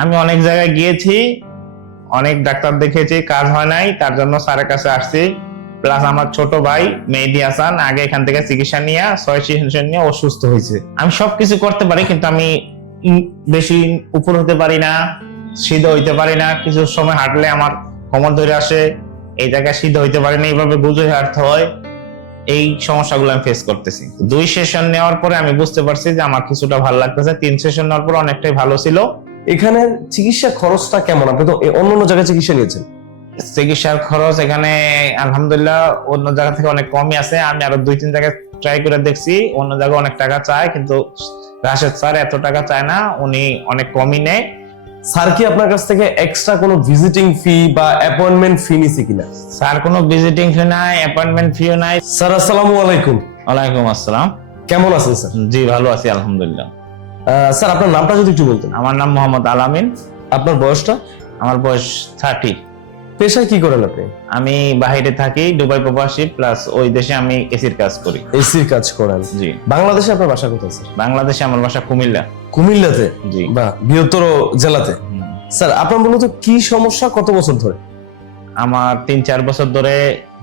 আমি অনেক জায়গায় গিয়েছি, অনেক ডাক্তার দেখেছি, কাজ হয় নাই, তার জন্য স্যারের কাছে আসছি। প্লাস আমার ছোট ভাই মেহেদী হাসান আগে এখান থেকে চিকিৎসা নিয়ে 6 সেশন নিয়ে অসুস্থ হয়েছে। আমি সবকিছু করতে পারি, কিন্তু আমি বেশি উপর হতে পারি না, সিধা হইতে পারি না। কিছু সময় হাঁটলে আমার কোমর ধরে আসে, এই জায়গায় সিধা হইতে পারি না, এইভাবে গুজে হাঁটতে হয়। এই সমস্যাগুলো আমি ফেস করতেছি। 2 সেশন নেওয়ার পরে আমি বুঝতে পারছি যে আমার কিছুটা ভালো লাগতেছে। 3 সেশন নেওয়ার পর অনেকটাই ভালো ছিল। এখানে চিকিৎসা খরচটা কেমন? আপনি তো অন্য জায়গায় চিকিৎসা নিয়েছেন। চিকিৎসার খরচ এখানে আলহামদুলিল্লাহ অন্য জায়গা থেকে অনেক কমই আছে। আমি আরো 2-3 জায়গায় ট্রাই করে দেখছি, অন্য জায়গায় অনেক টাকা চায়, কিন্তু রাশেদ স্যার এত টাকা চায় না, উনি অনেক কমই নেয়। স্যার কি আপনার কাছ থেকে এক্সট্রা কোনো ভিজিটিং ফি বা অ্যাপয়েন্টমেন্ট ফি নিছে কিনা? স্যার কোনো ভিজিটিং ফি নাই, অ্যাপয়েন্টমেন্ট ফিও নাই। স্যার আসসালামু আলাইকুম। ওয়ালাইকুম আসসালাম। কেমন আছেন স্যার? জি ভালো আছি আলহামদুলিল্লাহ। স্যার আপনার নামটা যদি একটু বলতেন। আমার নাম মোহাম্মদ আলামিন। আপনার বয়সটা? আমার বয়স 30। পেশায় কি করেন আপনি? আমি বাইরে থাকি, দুবাই প্রবাসী, প্লাস ওই দেশে আমি এসির কাজ করি। এসির কাজ করেন? জি। বাংলাদেশে আপনার বাসা কোথায় স্যার? বাংলাদেশে আমার বাসা কুমিল্লা। কুমিল্লাতে? জি। বা বৃহত্তর জেলাতে। স্যার আপনার মূলত কি সমস্যা, কত বছর ধরে? আমার 3-4 বছর ধরে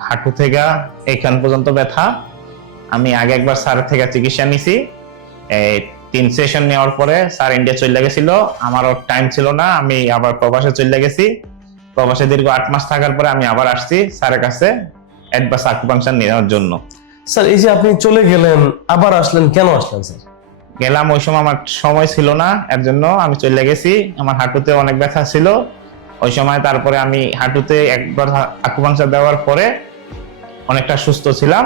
হাঁটু থেকে এখান পর্যন্ত ব্যথা। আমি আগে একবার স্যারের থেকে চিকিৎসা নিছি। 3 সেশন নেওয়ার পরে স্যার ইন্ডিয়া চলে গেছিল, আমারও টাইম ছিল না, আমি আবার প্রবাসে চলে গেছি। প্রবাসে দীর্ঘ 8 মাস থাকার পরে আমি আবার আসছি স্যারের কাছে অ্যাডভান্স আকুপাংচার নেওয়ার জন্য। স্যার এই যে আপনি চলে গেলেন আবার আসলেন, কেন আসলেন স্যার? গেলাম, ওই সময় আমার সময় ছিল না, এর জন্য আমি চলে গেছি। আমার হাঁটুতে অনেক ব্যথা ছিল ওই সময়। তারপরে আমি হাঁটুতে একবার আকুপাংচার দেওয়ার পরে অনেকটা সুস্থ ছিলাম।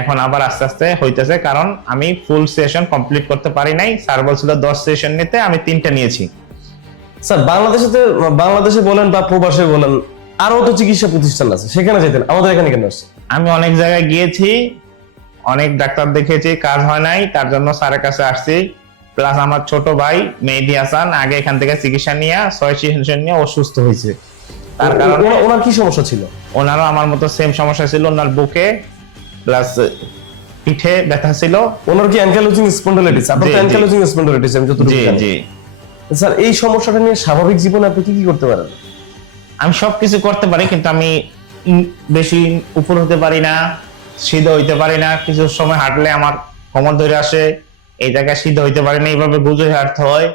এখন আবার আস্তে আস্তে হইতেছে, কারণ আমি ফুল সেশন কমপ্লিট করতে পারি নাই। স্যার বলছিল 10 সেশন নিতে, আমি 3টা নিয়েছি। স্যার বাংলাদেশে বলেন বা প্রবাসে বলেন, আরো তো চিকিৎসা প্রতিষ্ঠান আছে, সেখানে যেতেন, আমাদের এখানে কেন আসছে? আমি অনেক জায়গায় গিয়েছি, অনেক ডাক্তার দেখেছি, কাজ হয় নাই, তার জন্য স্যারের কাছে আসছি। প্লাস আমার ছোট ভাই মেহেদী হাসান আগে এখান থেকে চিকিৎসা নিয়ে 6 সেশন নিয়ে অসুস্থ হয়েছে। তার কারণে ওনার কি সমস্যা ছিল? ওনারও আমার মতো সেম সমস্যা ছিল, ওনার বুকে প্লাস পিঠে ব্যথা ছিল। ওনার কি অ্যানকাইলোজিং স্পন্ডিলাইটিস? আপনার তো অ্যানকাইলোজিং স্পন্ডিলাইটিস, আমি যতটুকু জানি। জি। স্যার এই সমস্যাটা নিয়ে স্বাভাবিক জীবনে আপনি কি কি করতে পারেন? আমি সবকিছু করতে পারি, কিন্তু আমি বেশি উপর হতে পারি না, সিধা হইতে পারি না। কিছু সময় হাঁটলে আমার কোমর ধরে আসে, এই জায়গায় সিধা হইতে পারি না, এইভাবে গুজে হাঁটতে হয়।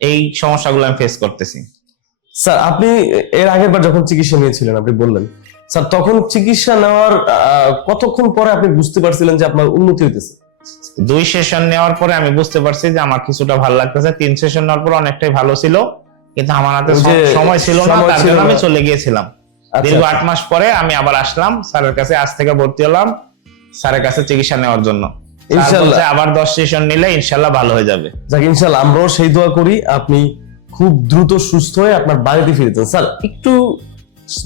এই সমস্যাগুলো আমি ফেস করতেছি। স্যার আপনি এর আগের বার যখন চিকিৎসা নিয়েছিলেন, আপনি বললেন স্যার তখন চিকিৎসা নেওয়ার কতক্ষণ পরে আপনি বুঝতে পারছিলেন যে আপনার উন্নতি হইতেছে? 2 সেশন নেওয়ার পরে আমি বুঝতে পারছি যে আমার কিছুটা ভালো লাগতেছে। 3 সেশন নেওয়ার পর অনেকটাই ভালো ছিল, কিন্তু আমার হাতে সময় ছিল না, তার জন্য আমি চলে গিয়েছিলাম। দীর্ঘ 8 মাস পরে আমি আবার আসলাম স্যারের কাছে, আজ থেকে ভর্তি হলাম স্যারের কাছে চিকিৎসা নেওয়ার জন্য। ইনশাআল্লাহ আবার 10 সেশন নিলে ইনশাআল্লাহ ভালো হয়ে যাবে। যাক ইনশাআল্লাহ, আমরাও সেই দোয়া করি আপনি খুব দ্রুত সুস্থ হয়ে আপনার বাড়িতে ফিরে যান। স্যার একটু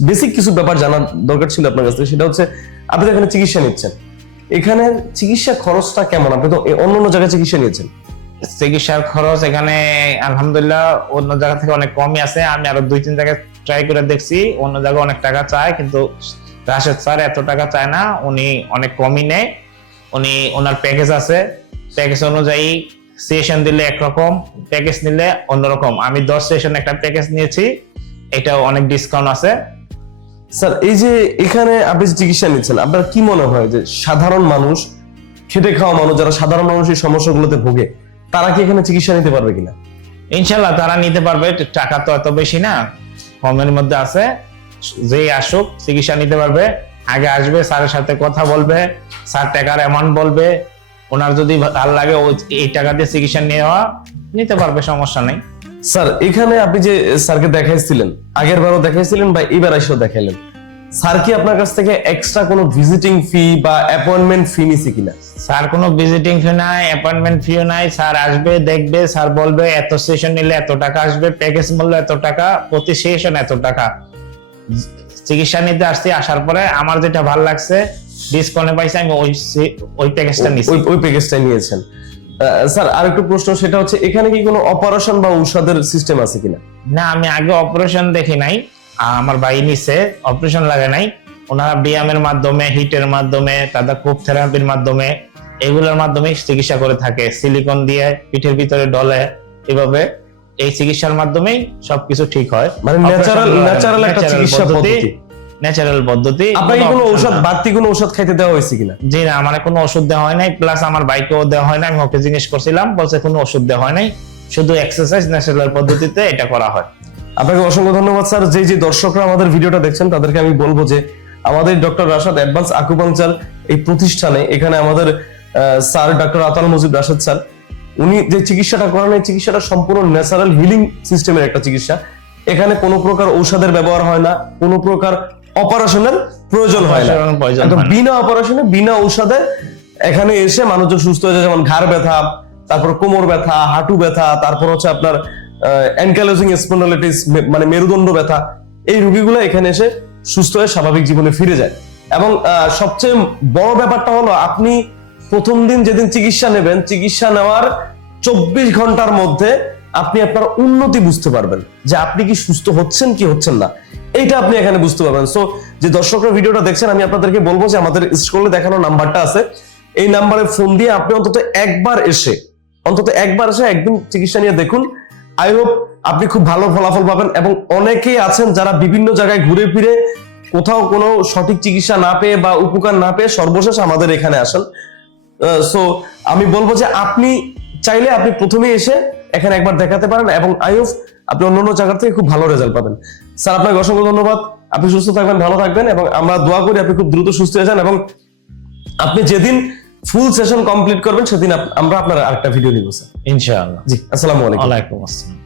বেসিক কিছু ব্যাপার জানার দরকার ছিল আপনার কাছে, সেটা হচ্ছে আপনি এখানে চিকিৎসা নিচ্ছেন, এখানে চিকিৎসা খরচটা কেমন? আপনি তো অন্য জায়গায় চিকিৎসা নিয়েছেন। চিকিৎসার খরচ এখানে আলহামদুলিল্লাহ অন্য জায়গা থেকে অনেক কমই আছে। আমি আরো 2-3 জায়গায় ট্রাই করে দেখছি, অন্য জায়গায় অনেক টাকা চায়, কিন্তু রাশেদ স্যার এত টাকা চায় না, উনি অনেক কমই নেয়। উনি ওনার প্যাকেজ আছে, প্যাকেজ অনুযায়ী সেশন দিলে একরকম, প্যাকেজ নিলে অন্যরকম। আমি 10 সেশন একটা প্যাকেজ নিয়েছি, এটা অনেক ডিসকাউন্ট আছে। স্যার এই যে এখানে আপনি চিকিৎসা নিচ্ছেন, আপনার কি মনে হয় যে সাধারণ মানুষ, খেটে খাওয়া মানুষ, যারা সাধারণ মানুষ এই সমস্যাগুলোতে ভোগে, তারা কি এখানে চিকিৎসা নিতে পারবে কিনা? ইনশাল্লাহ তারা নিতে পারবে। টাকা তো এত বেশি না, কমের মধ্যে আছে। যেই আসুক চিকিৎসা নিতে পারবে। আগে আসবে, স্যারের সাথে কথা বলবে, স্যার টাকার অ্যামাউন্ট বলবে, ওনার যদি ভালো লাগে এই টাকা দিয়ে চিকিৎসা নিতে পারবে, সমস্যা নেই। স্যার এখানে আপনি যে স্যারকে দেখাইছিলেন, আগের বারও দেখাইছিলেন বা এবার এসেও দেখাইলেন, স্যার কি আপনার কাছ থেকে এক্সট্রা কোনো ভিজিটিং ফি বা অ্যাপয়েন্টমেন্ট ফি নিছে কিনা? স্যার কোনো ভিজিটিং ফি নাই, অ্যাপয়েন্টমেন্ট ফিও নাই। স্যার আসবে, দেখবে, স্যার বলবে এত সেশন নিলে এত টাকা আসবে, প্যাকেজ মূল্য এত টাকা, প্রতি সেশন এত টাকা। চিকিৎসা নিতে আসছি, আসার পরে আমার যেটা ভালো লাগছে, ডিসকাউন্টে পাইছি, আমি ওই প্যাকেজটা নিয়েছি। ওই প্যাকেজটা নিয়েছেন। স্যার আরেকটু প্রশ্ন, সেটা হচ্ছে এখানে কি কোনো অপারেশন বা ঔষধের সিস্টেম আছে কিনা? না, আমি আগে অপারেশন দেখি নাই, আমার ভাই নিছে, অপারেশন লাগে নাই। ওনারা ব্যায়ামের মাধ্যমে, হিটের মাধ্যমে, তাদের কুপ থেরাপির মাধ্যমে, এগুলোর মাধ্যমে চিকিৎসা করে থাকে। সিলিকন দিয়ে পিঠের ভিতরে ডলে, এভাবে এই চিকিৎসার মাধ্যমেই সবকিছু ঠিক হয়। মানে ন্যাচারাল একটা চিকিৎসা পদ্ধতি, ন্যাচারাল পদ্ধতি। আপনাকে কোনো ঔষধ, বাড়তি কোনো ঔষধ খাইতে দেওয়া হয়েছে কিনা? জি না, আমার কোনো ওষুধ দেওয়া হয় নাই, প্লাস আমার বাইকেও দেওয়া হয় নাই। আমি ওকে জিজ্ঞেস করছিলাম, বলছে কোনো ওষুধ দেওয়া হয় নাই, শুধু এক্সারসাইজ ন্যাচারাল পদ্ধতিতে এটা করা হয়। আপনাকে অসংখ্য ধন্যবাদ স্যার। যে দর্শকরা আমাদের ভিডিওটা দেখছেন তাদেরকে আমি বলবো যে আমাদের ডক্টর রাশাদ অ্যাডভান্স আকুপাংচার এই প্রতিষ্ঠানে, এখানে আমাদের sir doctor Atal Mujib Rashad sir, উনি যে চিকিৎসাটা করেন এই চিকিৎসাটা সম্পূর্ণ ন্যাচারাল হিলিং সিস্টেমের একটা চিকিৎসা। এখানে কোনো প্রকার ঔষধের ব্যবহার হয় না, কোনো প্রকার অপারেশনের প্রয়োজন হয় না। একদম বিনা অপারেশনে, বিনা ঔষধে এখানে এসে মানুষজন সুস্থ হয়ে যায়। যেমন ঘাড় ব্যথা, তারপর কোমর ব্যথা, হাঁটু ব্যথা, তারপর হচ্ছে আপনার অ্যানকাইলোজিং স্পন্ডাইলিটিস মানে মেরুদণ্ড ব্যথা, এই রোগীগুলো এখানে এসে সুস্থ হয়ে স্বাভাবিক জীবনে ফিরে যায়। এবং সবচেয়ে বড় ব্যাপারটা হলো, আপনি প্রথম দিন যেদিন চিকিৎসা নেবেন, চিকিৎসা নেওয়ার 24 ঘন্টার মধ্যে আপনি আপনার উন্নতি বুঝতে পারবেন, যে আপনি কি সুস্থ হচ্ছেন কি হচ্ছেন না, এইটা আপনি এখানে বুঝতে পারবেন। সো যে দর্শকরা ভিডিওটা দেখছেন, আমি আপনাদেরকে বলবো যে আমাদের স্ক্রলে দেখানো নাম্বারটা আছে, এই নাম্বারে ফোন দিয়ে আপনি অন্তত একবার এসে একদিন চিকিৎসা নিয়ে দেখুন। আই হোপ আপনি খুব ভালো ফলাফল পাবেন। এবং অনেকেই আছেন যারা বিভিন্ন জায়গায় ঘুরে ফিরে কোথাও কোনো সঠিক চিকিৎসা না পেয়ে বা উপকার না পেয়ে সর্বশেষ আমাদের এখানে আসেন। সো আমি বলবো যে আপনি চাইলে আপনি প্রথমে এসে এখানে একবার দেখাতে পারেন, এবং আই হোপ আপনি অন্যান্য জায়গা থেকে খুব ভালো রেজাল্ট পাবেন। স্যার আপনাকে অসংখ্য ধন্যবাদ। আপনি সুস্থ থাকবেন, ভালো থাকবেন, এবং আমরা দোয়া করি আপনি খুব দ্রুত সুস্থ হয়ে যান। এবং আপনি যেদিন ফুল সেশন কমপ্লিট করবেন সেদিন আমরা আপনার আরেকটা ভিডিও নিব স্যার, ইনশাআল্লাহ। জি, আসসালামু আলাইকুম। ওয়ালাইকুম আসসালাম।